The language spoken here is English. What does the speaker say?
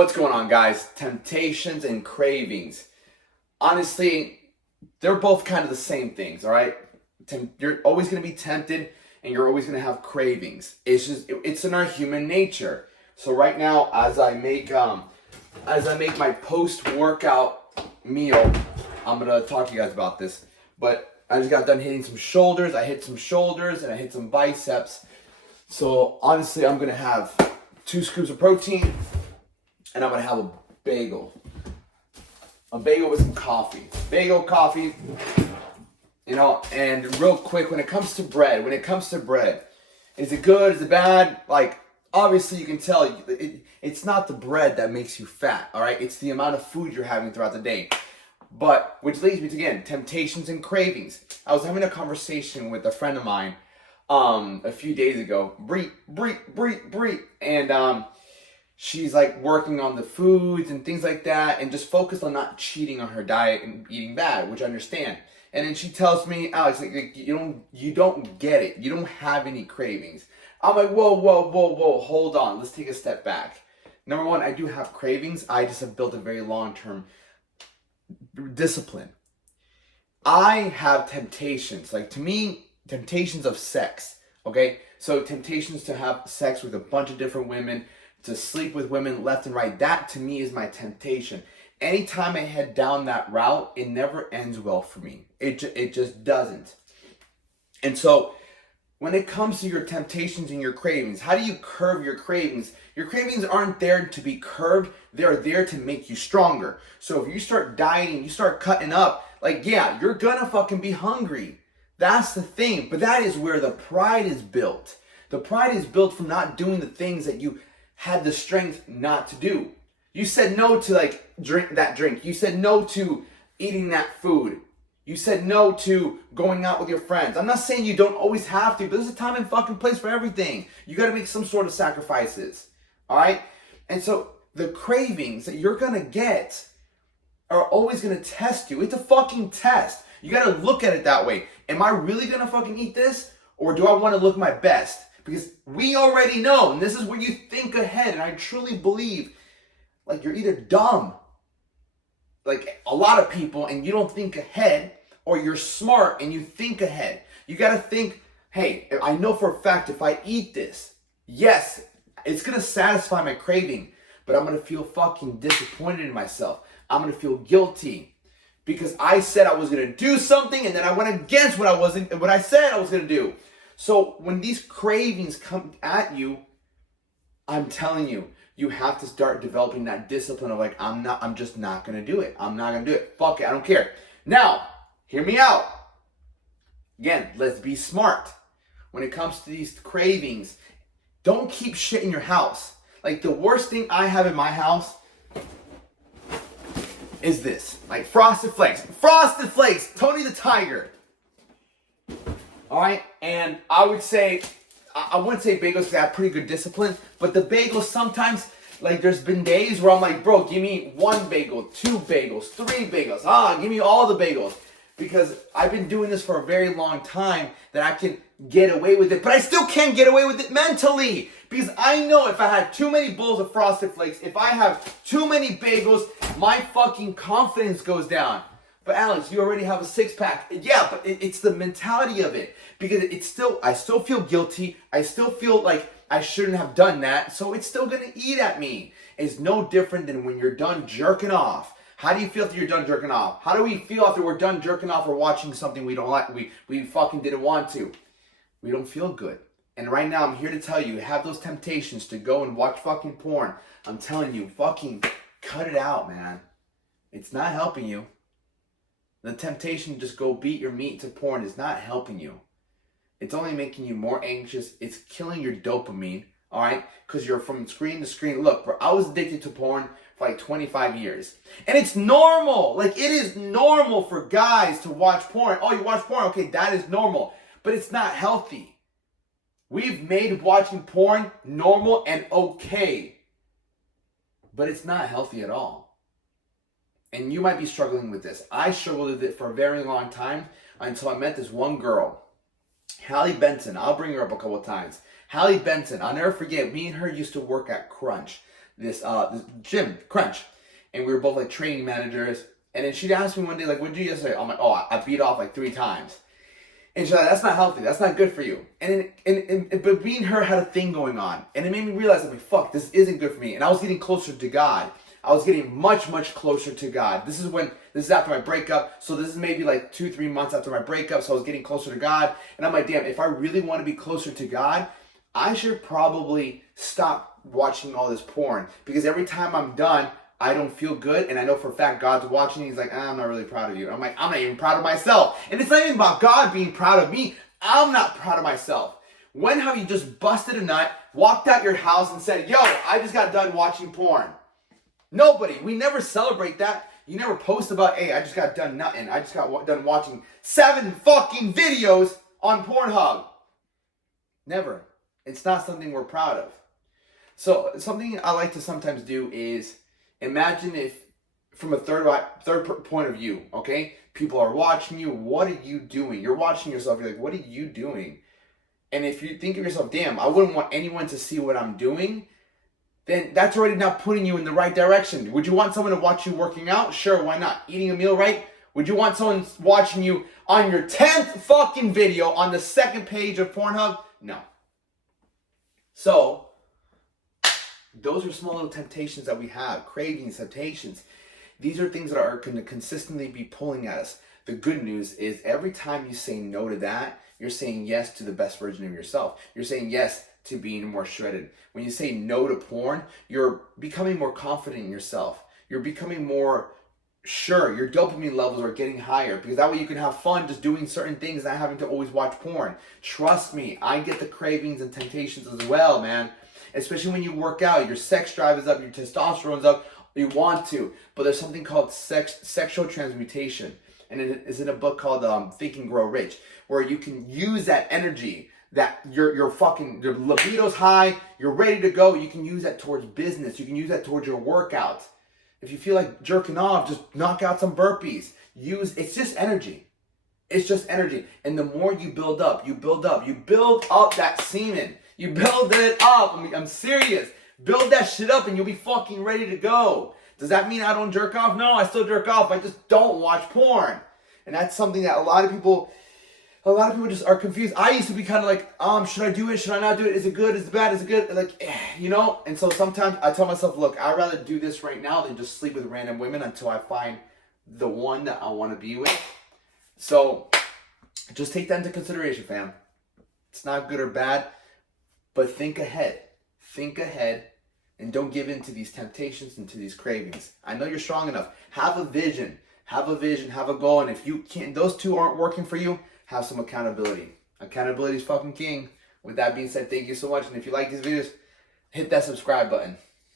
What's going on, guys? Temptations and cravings. Honestly, they're both kind of the same things, all right? You're always going to be tempted and you're always going to have cravings. It's in our human nature. So right now, as I make my post-workout meal, I'm going to talk to you guys about this. But I just got done hitting some shoulders. I hit some shoulders and I hit some biceps. So honestly, I'm going to have 2 scoops of protein and I'm going to have a bagel. A bagel with some coffee. Bagel, coffee, and real quick, when it comes to bread, is it good, is it bad? Like, obviously you can tell it's not the bread that makes you fat, all right? It's the amount of food you're having throughout the day. But, which leads me to, again, temptations and cravings. I was having a conversation with a friend of mine a few days ago, Bree, and she's like working on the foods and things like that and just focused on not cheating on her diet and eating bad, which I understand. And then she tells me, Alex, like you don't get it. You don't have any cravings. I'm like, whoa, hold on. Let's take a step back. Number one, I do have cravings. I just have built a very long-term discipline. I have temptations. Like, to me, temptations of sex, okay? So temptations to have sex with a bunch of different women, to sleep with women left and right. That to me is my temptation. Anytime I head down that route, it never ends well for me. It just doesn't. And so when it comes to your temptations and your cravings, how do you curb your cravings? Your cravings aren't there to be curbed. They're there to make you stronger. So if you start dieting, you start cutting up, like, yeah, you're gonna fucking be hungry. That's the thing. But that is where the pride is built. The pride is built from not doing the things that you had the strength not to do. You said no to drink that drink. You said no to eating that food. You said no to going out with your friends. I'm not saying you don't always have to, but there's a time and fucking place for everything. You got to make some sort of sacrifices. All right? And so the cravings that you're going to get are always going to test you. It's a fucking test. You got to look at it that way. Am I really going to fucking eat this? Or do I want to look my best? Because we already know, and this is where you think ahead, and I truly believe, like, you're either dumb, like a lot of people, and you don't think ahead, or you're smart and you think ahead. You got to think, hey, I know for a fact if I eat this, yes, it's going to satisfy my craving, but I'm going to feel fucking disappointed in myself. I'm going to feel guilty because I said I was going to do something and then I went against what I said I was going to do. So when these cravings come at you, I'm telling you, you have to start developing that discipline of like, I'm just not going to do it. I'm not going to do it. Fuck it. I don't care. Now, hear me out. Again, let's be smart. When it comes to these cravings, don't keep shit in your house. Like, the worst thing I have in my house is this. Like, Frosted Flakes. Frosted Flakes. Tony the Tiger. All right, and I wouldn't say bagels because I have pretty good discipline, but the bagels sometimes, like, there's been days where I'm like, bro, give me 1 bagel, 2 bagels, 3 bagels, give me all the bagels, because I've been doing this for a very long time that I can get away with it, but I still can't get away with it mentally, because I know if I had too many bowls of Frosted Flakes, if I have too many bagels, my fucking confidence goes down. But Alex, you already have a 6-pack. Yeah, but it's the mentality of it. Because I still feel guilty. I still feel like I shouldn't have done that. So it's still going to eat at me. It's no different than when you're done jerking off. How do you feel after you're done jerking off? How do we feel after we're done jerking off or watching something we don't like, we fucking didn't want to? We don't feel good. And right now I'm here to tell you, have those temptations to go and watch fucking porn. I'm telling you, fucking cut it out, man. It's not helping you. The temptation to just go beat your meat to porn is not helping you. It's only making you more anxious. It's killing your dopamine, all right? Because you're from screen to screen. Look, bro, I was addicted to porn for like 25 years. And it's normal. Like, it is normal for guys to watch porn. Oh, you watch porn? Okay, that is normal. But it's not healthy. We've made watching porn normal and okay. But it's not healthy at all. And you might be struggling with this. I struggled with it for a very long time until I met this one girl, Hallie Benson. I'll bring her up a couple of times. Hallie Benson, I'll never forget, me and her used to work at Crunch. this gym, Crunch. And we were both like training managers. And then she'd ask me one day, like, what did you do yesterday? I'm like, oh, I beat off like 3 times. And she's like, that's not healthy. That's not good for you. But me and her had a thing going on. And it made me realize, like, fuck, this isn't good for me. And I was getting closer to God. I was getting much, much closer to God. This is after my breakup. So this is maybe like 2-3 months after my breakup. So I was getting closer to God. And I'm like, damn, if I really want to be closer to God, I should probably stop watching all this porn. Because every time I'm done, I don't feel good. And I know for a fact God's watching. He's like, I'm not really proud of you. I'm like, I'm not even proud of myself. And it's not even about God being proud of me. I'm not proud of myself. When have you just busted a nut, walked out your house and said, yo, I just got done watching porn? Nobody. We never celebrate that. You never post about, hey, I just got done nutting. I just got done watching 7 fucking videos on Pornhub. Never. It's not something we're proud of. So something I like to sometimes do is imagine if, from a third point of view, okay? People are watching you. What are you doing? You're watching yourself. You're like, what are you doing? And if you think of yourself, damn, I wouldn't want anyone to see what I'm doing, then that's already not putting you in the right direction. Would you want someone to watch you working out? Sure, why not? Eating a meal right? Would you want someone watching you on your 10th fucking video on the 2nd page of Pornhub? No. So, those are small little temptations that we have. Cravings, temptations. These are things that are going to consistently be pulling at us. The good news is every time you say no to that, you're saying yes to the best version of yourself. You're saying yes to being more shredded. When you say no to porn, you're becoming more confident in yourself. You're becoming more sure. Your dopamine levels are getting higher because that way you can have fun just doing certain things, not having to always watch porn. Trust me, I get the cravings and temptations as well, man. Especially when you work out, your sex drive is up, your testosterone's up, you want to. But there's something called sexual transmutation. And it is in a book called Think and Grow Rich, where you can use that energy that your libido's high, you're ready to go. You can use that towards business. You can use that towards your workouts. If you feel like jerking off, just knock out some burpees. It's just energy. It's just energy. And the more you build up that semen. You build it up. I'm serious. Build that shit up and you'll be fucking ready to go. Does that mean I don't jerk off? No, I still jerk off. I just don't watch porn. And that's something that a lot of people just are confused. I used to be kind of like, should I do it? Should I not do it? Is it good? Is it bad? Is it good? Like, And so sometimes I tell myself, look, I'd rather do this right now than just sleep with random women until I find the one that I want to be with. So just take that into consideration, fam. It's not good or bad, but think ahead. Think ahead and don't give in to these temptations and to these cravings. I know you're strong enough. Have a vision. Have a goal. And if you can't, those two aren't working for you, have some accountability. Accountability is fucking king. With that being said, thank you so much. And if you like these videos, hit that subscribe button.